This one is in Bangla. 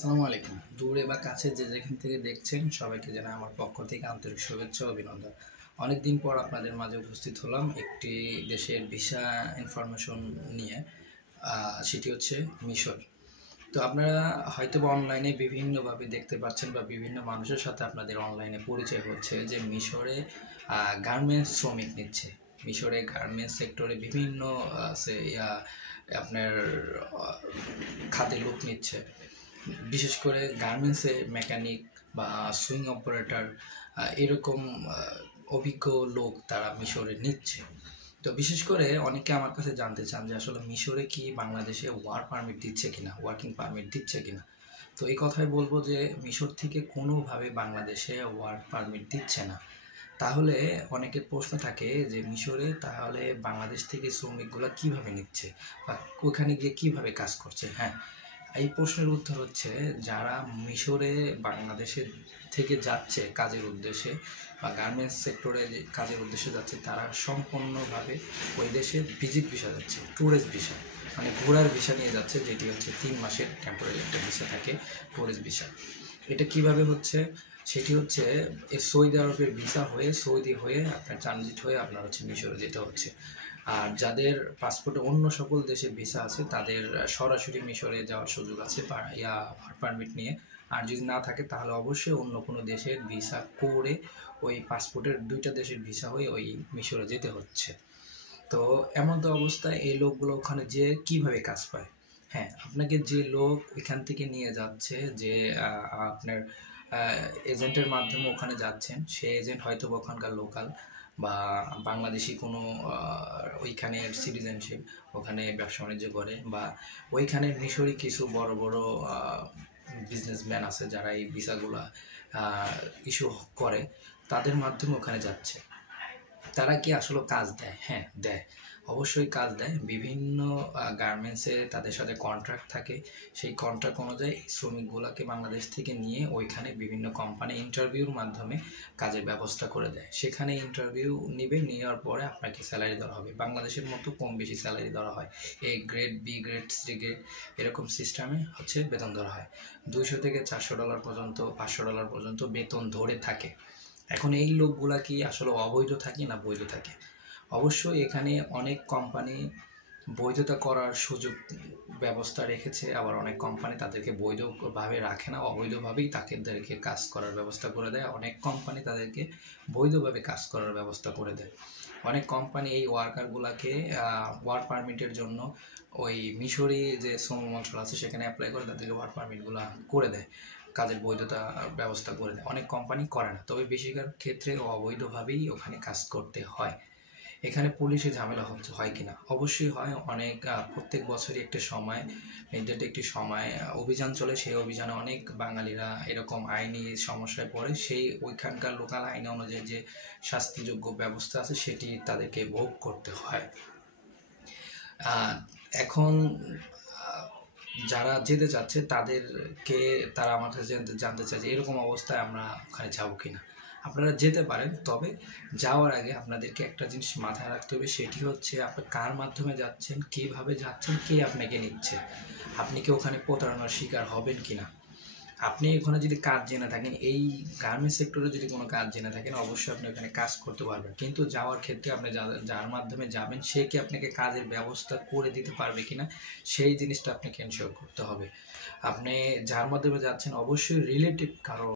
আসসালামু আলাইকুম। দূরে বা কাছে যে যেখান থেকে দেখছেন সবাইকে জানাই আমার পক্ষ থেকে আন্তরিক শুভেচ্ছা ও অভিনন্দন। অনেকদিন পর আপনাদের মাঝে উপস্থিত হলাম একটি দেশের ভিসা ইনফরমেশন নিয়ে। সেটি হচ্ছে মিশর। তো আপনারা হয়তোবা অনলাইনে বিভিন্নভাবে দেখতে পাচ্ছেন বা বিভিন্ন মানুষের সাথে আপনাদের অনলাইনে পরিচয় হচ্ছে যে মিশরে গার্মেন্টস শ্রমিক নিচ্ছে। মিশরে গার্মেন্টস সেক্টরে বিভিন্ন আপনার খাতে লোক নিচ্ছে। বিশেষ করে গার্মেন্টসে মেকানিক বা সুইং অপারেটর এরকম অভিজ্ঞ লোক তারা মিশরে নিচ্ছে। তো বিশেষ করে অনেকে আমার কাছে জানতে চান যে আসলে মিশরে কি বাংলাদেশে ওয়ার্ক পারমিট দিচ্ছে কিনা, ওয়ার্কিং পারমিট দিচ্ছে কিনা। তো এই কথাই বলবো যে মিশর থেকে কোনোভাবে বাংলাদেশে ওয়ার্ক পারমিট দিচ্ছে না। তাহলে অনেকের প্রশ্ন থাকে যে মিশরে তাহলে বাংলাদেশ থেকে শ্রমিকগুলো কিভাবে নিচ্ছে বা ওখানে গিয়ে কিভাবে কাজ করছে। হ্যাঁ, এই প্রশ্নের উত্তর হচ্ছে যারা মিশরে বাংলাদেশের থেকে যাচ্ছে কাজের উদ্দেশ্যে বা গার্মেন্টস সেক্টরে যে কাজের উদ্দেশ্যে যাচ্ছে তারা সম্পূর্ণভাবে ওই দেশে ভিজিট ভিসা যাচ্ছে, ট্যুরিস্ট ভিসা, মানে ঘোরার ভিসা নিয়ে যাচ্ছে, যেটি হচ্ছে 3 মাসের টেম্পোরারি একটা ভিসা থাকে, ট্যুরিস্ট ভিসা। এটা কিভাবে হচ্ছে? সেটি হচ্ছে সৌদি আরবের ভিসা হয়ে সৌদি হয়ে আপনার ট্রানজিট হয়ে আপনার হচ্ছে মিশরে যেতে হচ্ছে। আর যাদের পাসপোর্টে অন্য সকল দেশের ভিসা আছে তাদের সরাসরি মিশরে যাওয়ার সুযোগ আছে ওয়ার্ক পারমিট নিয়ে। আর যদি না থাকে তাহলে অবশ্যই অন্য কোনো দেশের ভিসা করে ওই পাসপোর্টের 2টা দেশের ভিসা হয়ে ওই মিশরে যেতে হচ্ছে। তো এমন তো অবস্থায় এই লোকগুলো ওখানে যে কিভাবে কাজ পায়? হ্যাঁ, আপনাকে যে লোক এখান থেকে নিয়ে যাচ্ছে, যে আপনার এজেন্টের মাধ্যমে ওখানে যাচ্ছেন, সে এজেন্ট হয়তো ওখানকার লোকাল বা বাংলাদেশি কোনো ওইখানের সিটিজেনশিপ, ওখানে ব্যবসা বাণিজ্য করে, বা ওইখানে মিশরি কিছু বড় বড় বিজনেসম্যান আছে যারা এই ভিসাগুলা ইস্যু করে, তাদের মাধ্যমে ওখানে যাচ্ছে। তারা কি আসলে কাজ দেয়? হ্যাঁ, দেয়, অবশ্যই কাজ দেয়। বিভিন্ন গার্মেন্টসে তাদের সাথে কন্ট্রাক্ট থাকে। সেই কন্ট্রাক্ট অনুযায়ী শ্রমিকগুলোকে বাংলাদেশ থেকে নিয়ে ওইখানে বিভিন্ন কোম্পানি ইন্টারভিউর মাধ্যমে কাজের ব্যবস্থা করে দেয়। সেখানে ইন্টারভিউ নিবে, নেওয়ার পরে আপনাকে স্যালারি দেওয়া হবে। বাংলাদেশের মতো কম বেশি স্যালারি দেওয়া হয়, A grade, B grade, C grade, এরকম সিস্টেমে হচ্ছে বেতন ধরা হয়। $200 থেকে $400 পর্যন্ত, $500 পর্যন্ত বেতন ধরে থাকে। এখন এই লোকগুলা কি আসলে অবৈধ থাকে না বৈধ থাকে? অবশ্যই এখানে অনেক কোম্পানি বৈধতা করার সুযোগ ব্যবস্থা রেখেছে, আবার অনেক কোম্পানি তাদেরকে বৈধভাবে রাখে না, অবৈধভাবেই তাদেরকে কাজ করার ব্যবস্থা করে দেয়। অনেক কোম্পানি তাদেরকে বৈধভাবে কাজ করার ব্যবস্থা করে দেয়। অনেক কোম্পানি এই ওয়ার্কারগুলোকে ওয়ার্ক পারমিটের জন্য ওই মিশরি যে শ্রম মন্ত্রণালয় আছে সেখানে অ্যাপ্লাই করে তাদেরকে ওয়ার্ক পারমিটগুলো করে দেয়, কাজের বৈধতা ব্যবস্থা করে দেয়। অনেক কোম্পানি করে না, তবে বেশিরভাগ ক্ষেত্রে অবৈধভাবেই ওখানে কাজ করতে হয়। এখানে পুলিশে ঝামেলা হয় কিনা? অবশ্যই হয়। অনেক প্রত্যেক বছরই একটা সময়, নির্দিষ্ট একটি সময় অভিযান চলে। সেই অভিযানে অনেক বাঙালিরা এরকম আইনি সমস্যায় পড়ে। সেই ওইখানকার লোকাল আইন অনুযায়ী যে শাস্তিযোগ্য ব্যবস্থা আছে সেটি তাদেরকে ভোগ করতে হয়। এখন যারা যেতে চাচ্ছে তারা আমার কাছে জানতে চায় যে এরকম অবস্থায় আমরা ওখানে যাবো কিনা। আপনারা যেতে পারেন, তবে যাওয়ার আগে আপনাদেরকে একটা জিনিস মাথায় রাখতে হবে, সেটি হচ্ছে আপনি কার মাধ্যমে যাচ্ছেন, কীভাবে যাচ্ছেন, কে আপনাকে নিচ্ছে, আপনি কি ওখানে প্রতারণার শিকার হবেন কিনা। আপনি ওখানে যদি কাজ জেনে থাকেন, এই গার্মেন্টস সেক্টরে যদি কোনো কাজ জেনে থাকেন, অবশ্যই আপনি ওখানে কাজ করতে পারবেন। কিন্তু যাওয়ার ক্ষেত্রে আপনি যার মাধ্যমে যাবেন সে কি আপনাকে কাজের ব্যবস্থা করে দিতে পারবে কিনা, সেই জিনিসটা আপনাকে এনশিওর করতে হবে। আপনি যার মাধ্যমে যাচ্ছেন অবশ্যই রিলেটেড কারো